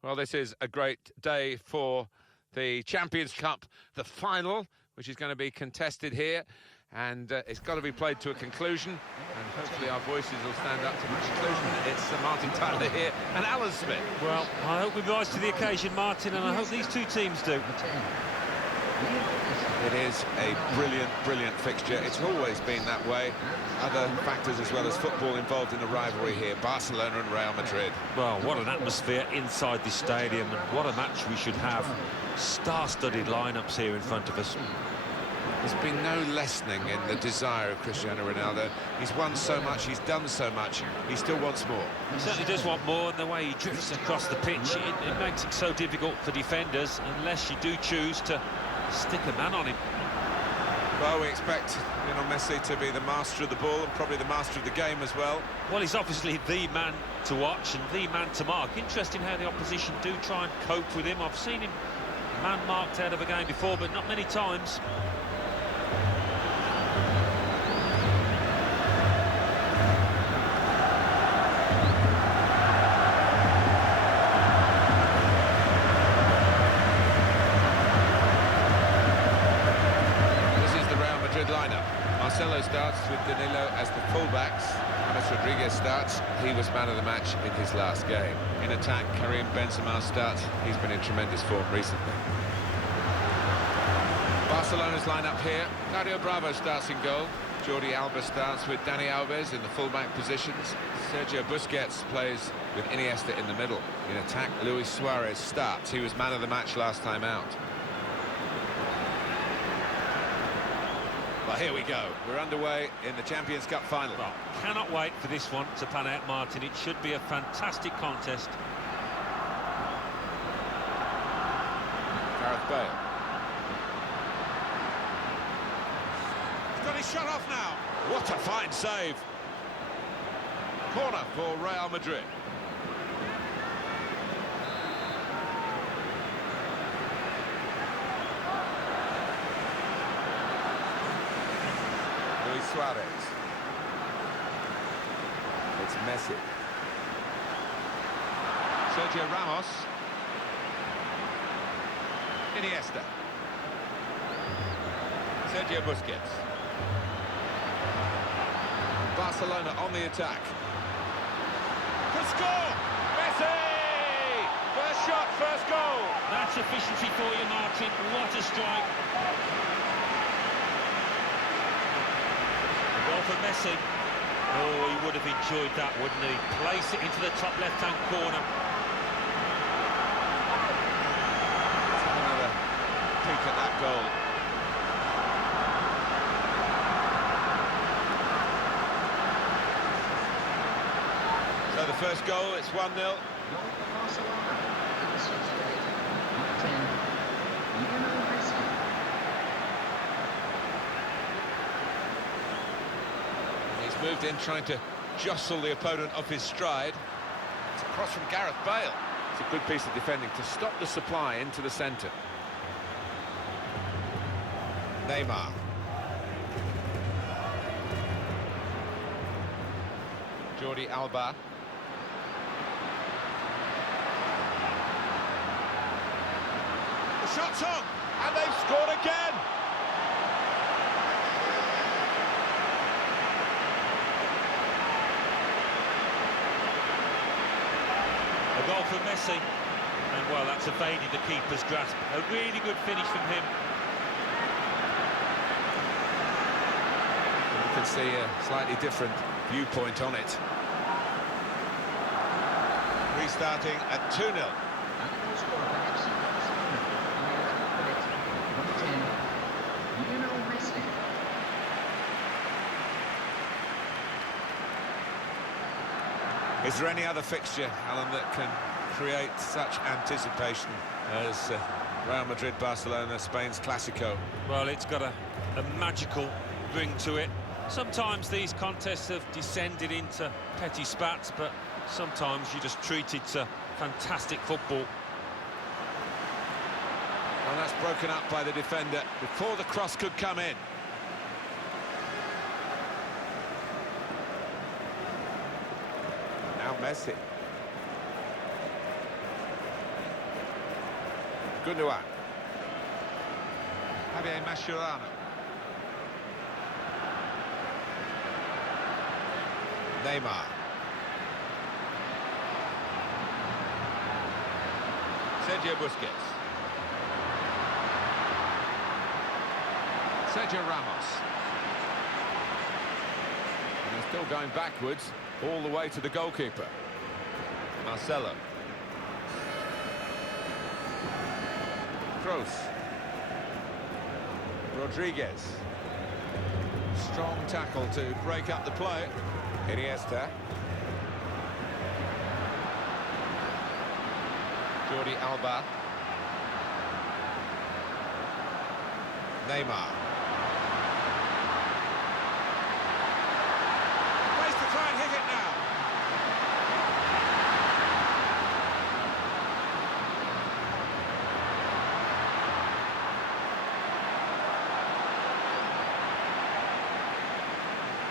Well, this is a great day for the Champions Cup, the final, which is going to be contested here. And it's got to be played to a conclusion, and hopefully our voices will stand up to the conclusion. It's Martin Tyler here and Alan Smith. Well, I hope we rise to the occasion, Martin, and I hope these two teams do. It is a brilliant, brilliant fixture. It's always been that way. Other factors as well as football involved in the rivalry here. Barcelona and Real Madrid. Well, what an atmosphere inside this stadium, and what a match we should have. Star-studded lineups here in front of us. There's been no lessening in the desire of Cristiano Ronaldo. He's won so much, he's done so much, he still wants more. He certainly does want more, and the way he drifts across the pitch, it makes it so difficult for defenders, unless you do choose to stick a man on him. Well, we expect Lionel Messi to be the master of the ball and probably the master of the game as well. Well, he's obviously the man to watch and the man to mark. Interesting how the opposition do try and cope with him. I've seen him man-marked out of a game before, but not many times. Lineup. Marcelo starts with Danilo as the fullbacks. James Rodriguez starts. He was man of the match in his last game. In attack, Karim Benzema starts. He's been in tremendous form recently. Barcelona's lineup here. Claudio Bravo starts in goal. Jordi Alba starts with Dani Alves in the fullback positions. Sergio Busquets plays with Iniesta in the middle. In attack, Luis Suarez starts. He was man of the match last time out. Well, here we go. We're underway in the Champions Cup final. Well, cannot wait for this one to pan out, Martin. It should be a fantastic contest. Gareth Bale. He's got his shot off now. What a fine save. Corner for Real Madrid. Suarez. It's Messi. Sergio Ramos. Iniesta. Sergio Busquets. Barcelona on the attack. Could score! Messi! First shot, first goal. That's efficiency for you, Martin. What a strike. Goal for Messi. Oh, he would have enjoyed that, wouldn't he? Place it into the top left-hand corner. Let's have another peek at that goal. So the first goal, it's 1-0. Moved in, trying to jostle the opponent off his stride. It's a cross from Gareth Bale. It's a good piece of defending to stop the supply into the centre. Neymar. Jordi Alba. The shot's on, and they've scored again. A goal for Messi, and well, that's evaded the keeper's grasp. A really good finish from him. You can see a slightly different viewpoint on it. Restarting at 2-0. Is there any other fixture, Alan, that can create such anticipation as Real Madrid-Barcelona, Spain's Clásico? Well, it's got a magical ring to it. Sometimes these contests have descended into petty spats, but sometimes you just treat it fantastic football. Well, that's broken up by the defender before the cross could come in. Now Messi. Gundogan. Javier Mascherano. Neymar. Sergio Busquets. Sergio Ramos. And they're still going backwards all the way to the goalkeeper. Marcelo. Kroos. Rodriguez. Strong tackle to break up the play. Iniesta. Jordi Alba. Neymar. Place to try and hit it now.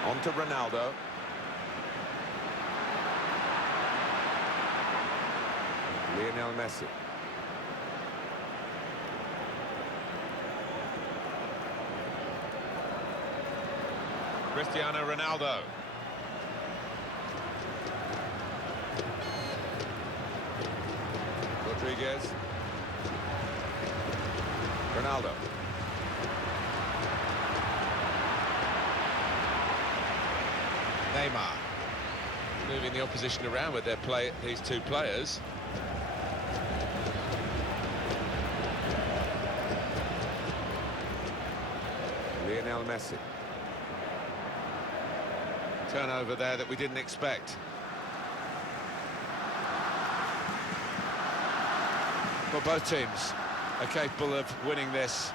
On to Ronaldo. Lionel Messi. Cristiano Ronaldo. Rodriguez. Ronaldo. Neymar. Moving the opposition around with their play, these two players. Lionel Messi. Turnover there that we didn't expect. Well, both teams are capable of winning this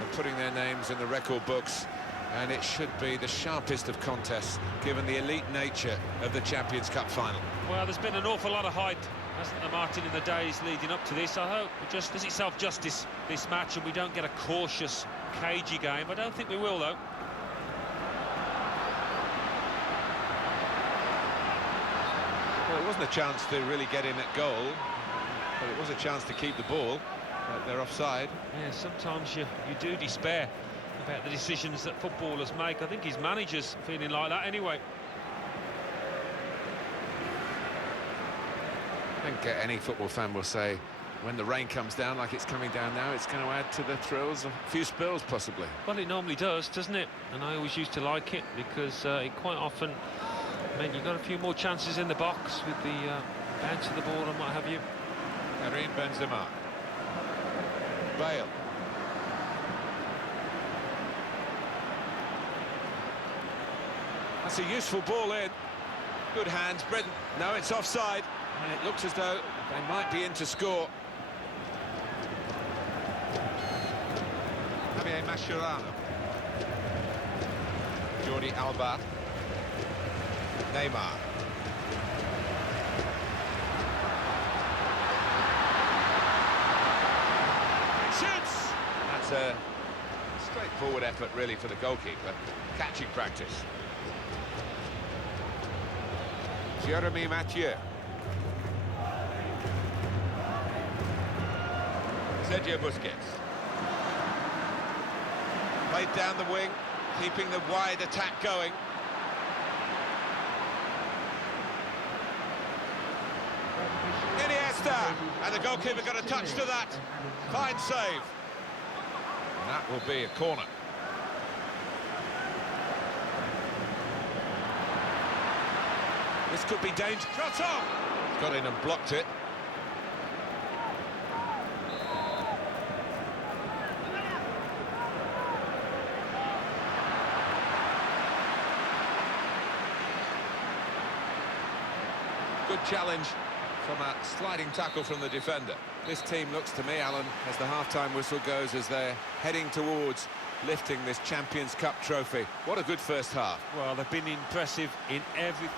and putting their names in the record books, and it should be the sharpest of contests given the elite nature of the Champions Cup final. Well, there's been an awful lot of hype, hasn't there, Martin, in the days leading up to this. I hope it just does itself justice, this match, and we don't get a cautious, cagey game. I don't think we will, though. Well, it wasn't a chance to really get in at goal, but it was a chance to keep the ball. But they're offside. Yeah, sometimes you do despair about the decisions that footballers make. I think his manager's feeling like that anyway. I think any football fan will say, when the rain comes down like it's coming down now, it's going to add to the thrills, a few spills possibly. Well, it normally does, doesn't it? And I always used to like it because it quite often meant you got a few more chances in the box with the bounce of the ball and what have you. Karim Benzema. Bale. That's a useful ball in. Good hands, Britain. No, it's offside. And it looks as though they might be in to score. Javier Mascherano. Jordi Alba. Neymar. Shoots! That's a straightforward effort, really, for the goalkeeper. Catching practice. Jeremy Mathieu. Sergio Busquets. Played down the wing, keeping the wide attack going. Iniesta! And the goalkeeper got a touch to that. Fine save. And that will be a corner. This could be dangerous. Shot on! Got in and blocked it. Good challenge from a sliding tackle from the defender. This team looks to me, Alan, as the half-time whistle goes, as they're heading towards lifting this Champions Cup trophy. What a good first half. Well, they've been impressive in every...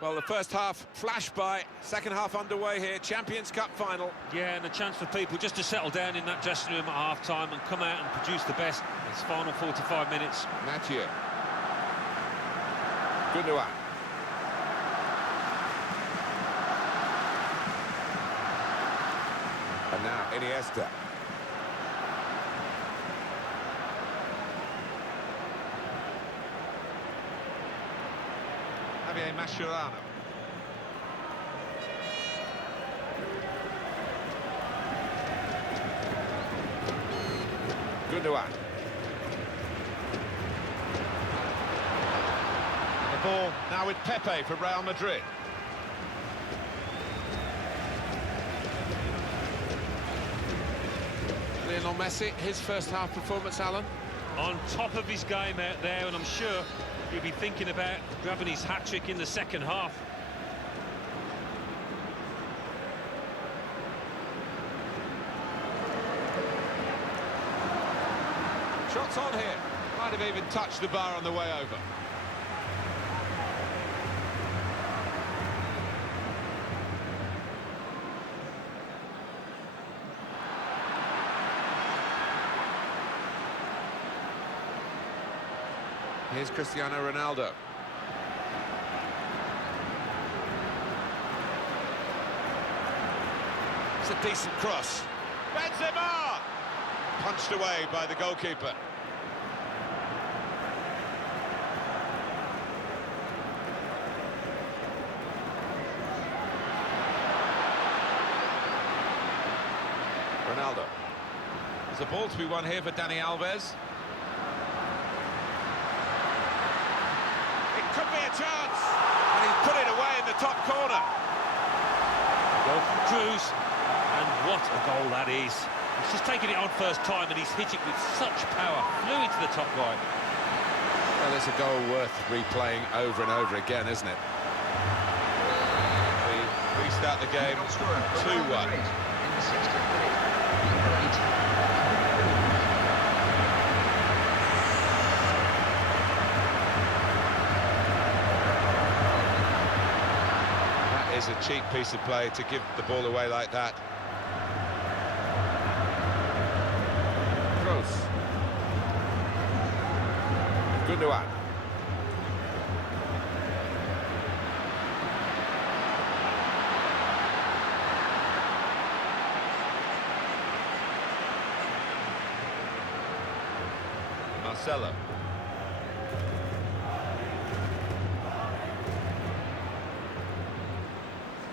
Well, the first half flashed by, second half underway here, Champions Cup final. Yeah, and a chance for people just to settle down in that dressing room at half-time and come out and produce the best. It's final 45 minutes. Mathieu. Gundogan. And now Iniesta. Javier Mascherano. Gundogan. The ball now with Pepe for Real Madrid. Lionel Messi, his first half performance, Alan? On top of his game out there, and I'm sure he'll be thinking about grabbing his hat-trick in the second half. Shots on here. Might have even touched the bar on the way over. Here's Cristiano Ronaldo. It's a decent cross. Benzema! Punched away by the goalkeeper. Ronaldo. There's a ball to be won here for Dani Alves. It could be a chance, and he's put it away in the top corner. Goal from Cruz, and what a goal that is. He's just taken it on first time, and he's hit it with such power. Flew into the top right. Well, it's a goal worth replaying over and over again, isn't it? We restart the game 2-1. That is a cheap piece of play to give the ball away like that. Close. Gundogan. Marcelo.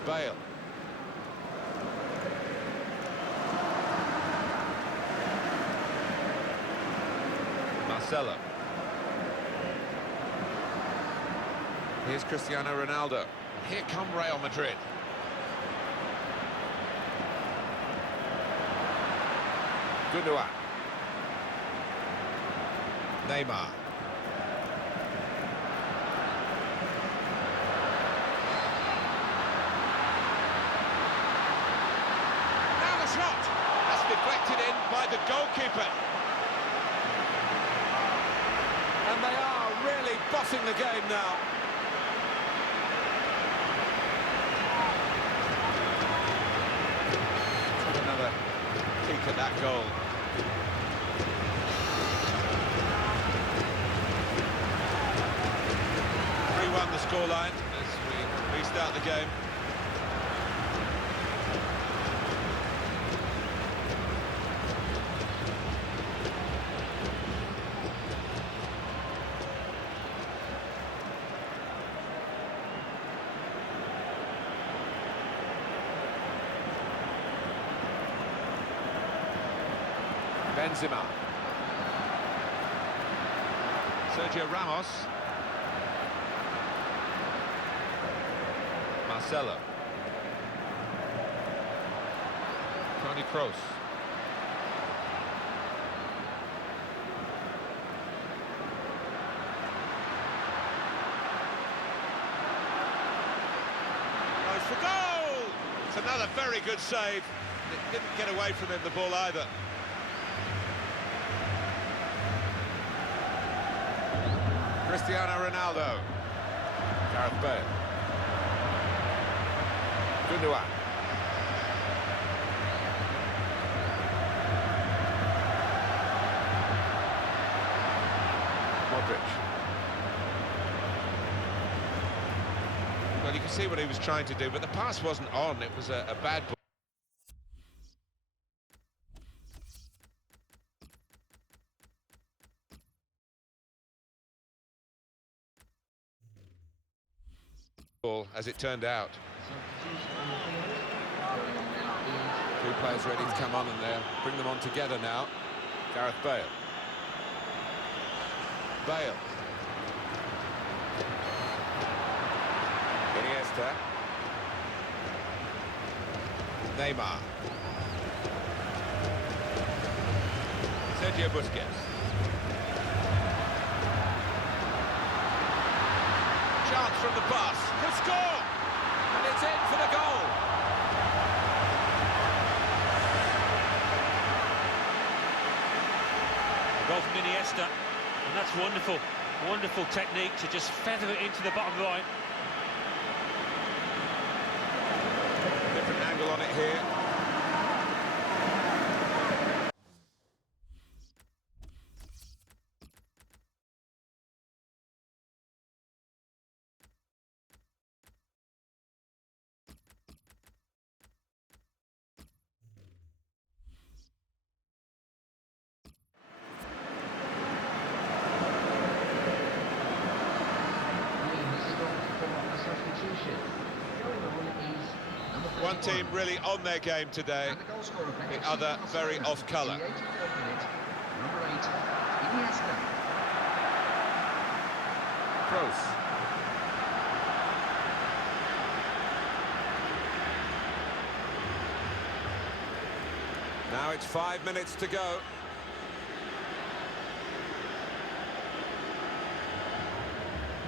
Bale. Marcelo. Here's Cristiano Ronaldo. Here come Real Madrid. Gundogan. Neymar. Now the shot! That's deflected in by the goalkeeper. And they are really bossing the game now. Let's have another peek at that goal. The scoreline as we restart the game. Benzema. Sergio Ramos. Marcelo. Toni Kroos. Goes for goal! It's another very good save. It didn't get away from him, the ball, either. Cristiano Ronaldo. Gareth Bale. Gundogan. Modric. Well, you can see what he was trying to do, but the pass wasn't on. It was a bad ball. As it turned out. Two players ready to come on, and they'll bring them on together now. Gareth Bale. Bale. Iniesta. Neymar. Sergio Busquets. Chance from the pass. Could score! And it's in for the goal. A goal from Iniesta, and that's wonderful. Wonderful technique to just feather it into the bottom right. Different angle on it here. One team really on their game today, the other very off colour. Number 8, Iniesta. Close. Now it's 5 minutes to go.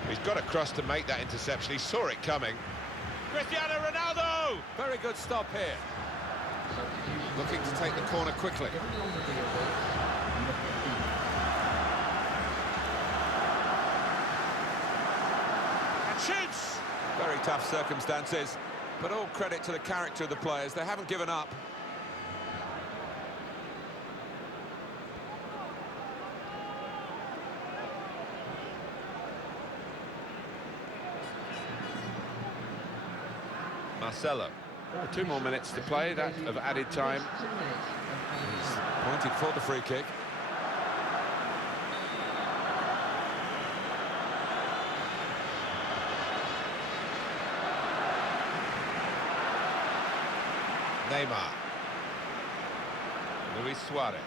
He's got across to make that interception. He saw it coming. Cristiano Ronaldo! Very good stop here. Looking to take the corner quickly. And shoots! Very tough circumstances, but all credit to the character of the players. They haven't given up. Marcelo. 2 more minutes to play, that of added time. He's pointed for the free kick. Neymar. Luis Suarez.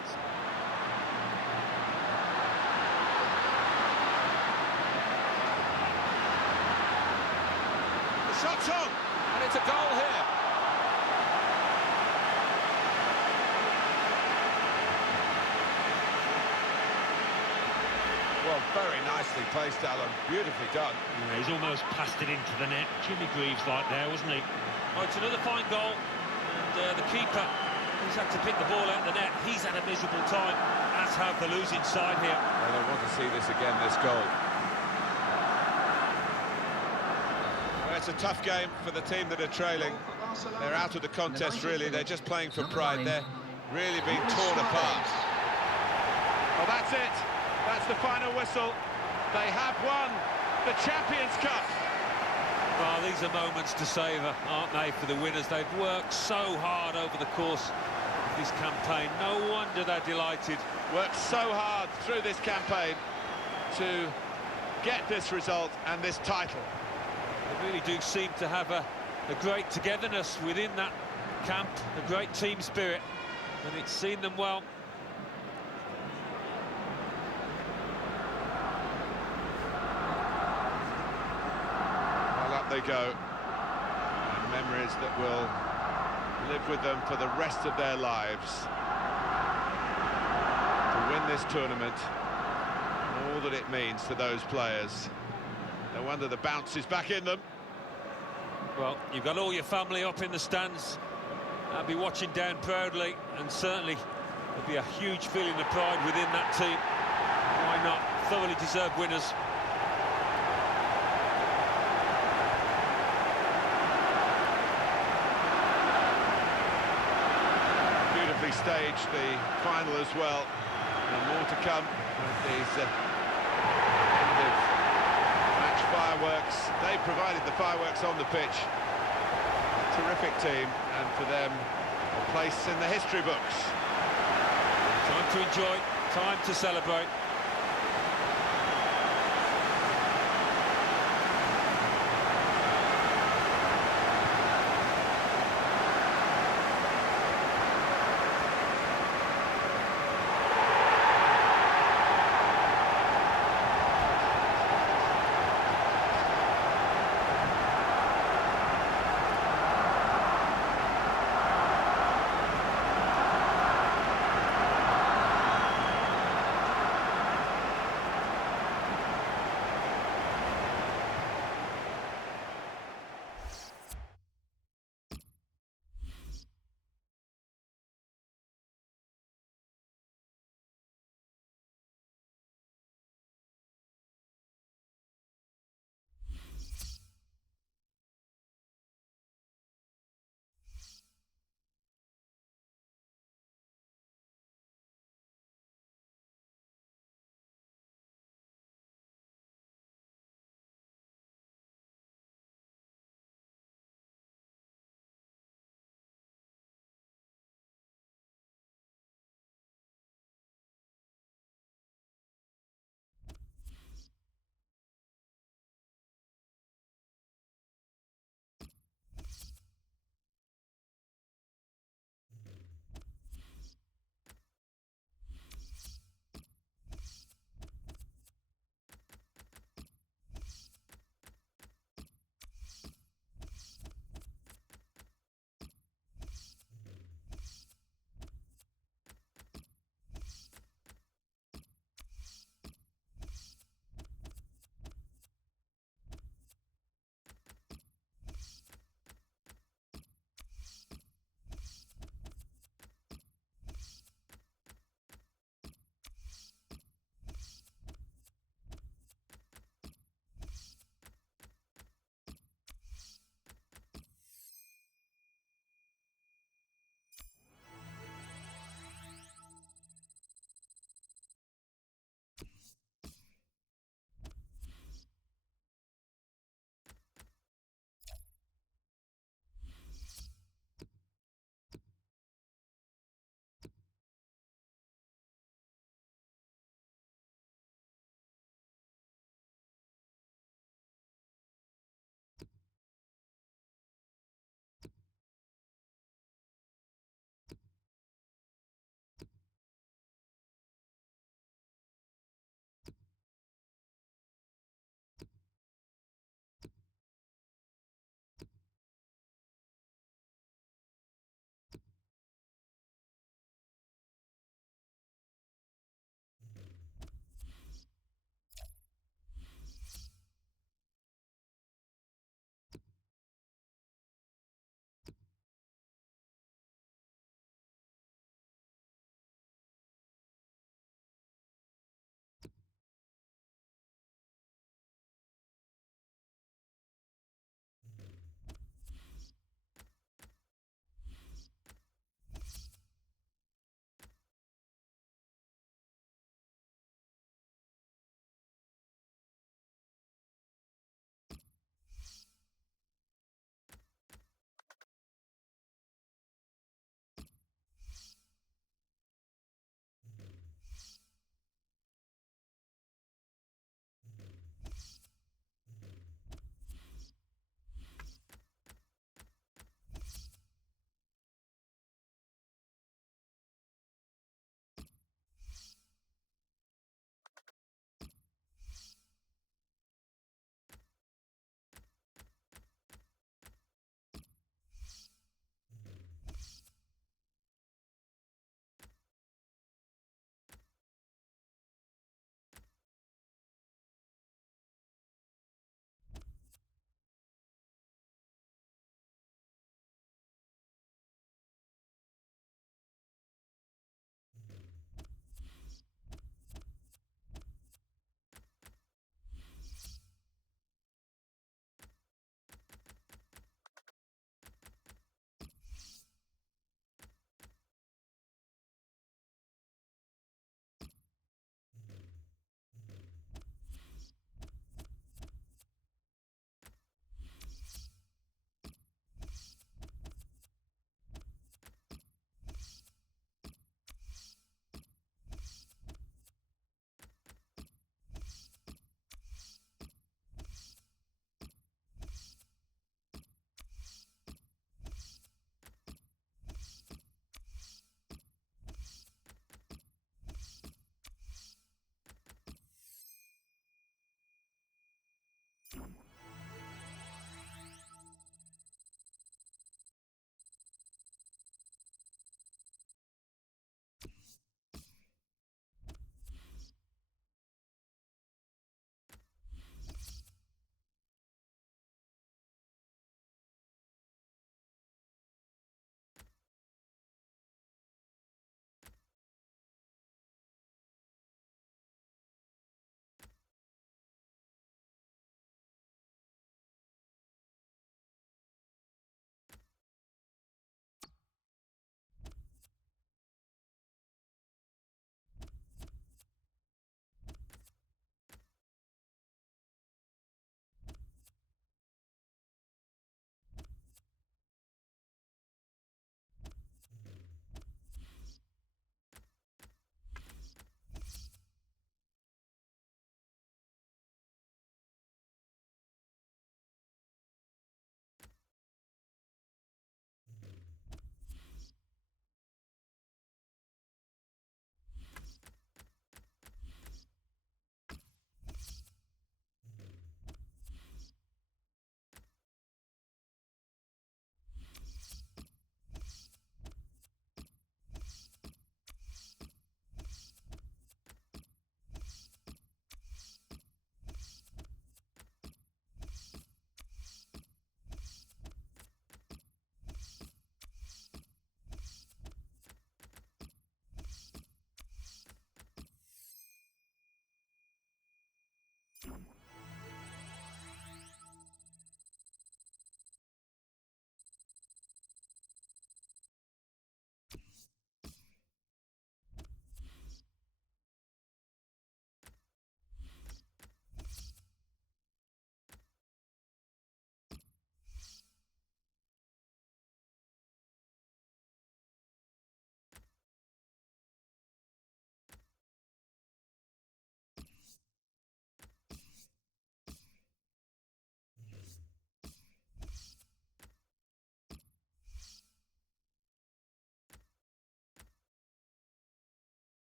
The shot's on! And it's a goal here. Well, very nicely placed, Alan. Beautifully done. Yeah, he's almost passed it into the net. Jimmy Greaves like there, wasn't he? Oh, it's another fine goal. And the keeper, he's had to pick the ball out of the net. He's had a miserable time, as have the losing side here. Well, they want to see this again, this goal. It's a tough game for the team that are trailing. They're out of the contest, really. They're just playing for pride. They're really being torn apart. Well, that's it. That's the final whistle. They have won the Champions Cup. Well, these are moments to savour, aren't they, for the winners? They've worked so hard over the course of this campaign. No wonder they're delighted. Worked so hard through this campaign to get this result and this title. They really do seem to have a great togetherness within that camp, a great team spirit, and it's seen them well. Well, up they go. And memories that will live with them for the rest of their lives. To win this tournament, all that it means to those players. No wonder the bounce is back in them. Well, you've got all your family up in the stands. I'll be watching down proudly, and certainly there'll be a huge feeling of pride within that team. Why not? Thoroughly deserved winners. Beautifully staged, the final as well. And more to come with these end of match fireworks. They they provided the fireworks on the pitch. Terrific team, and for them, a place in the history books. Time to enjoy, time to celebrate.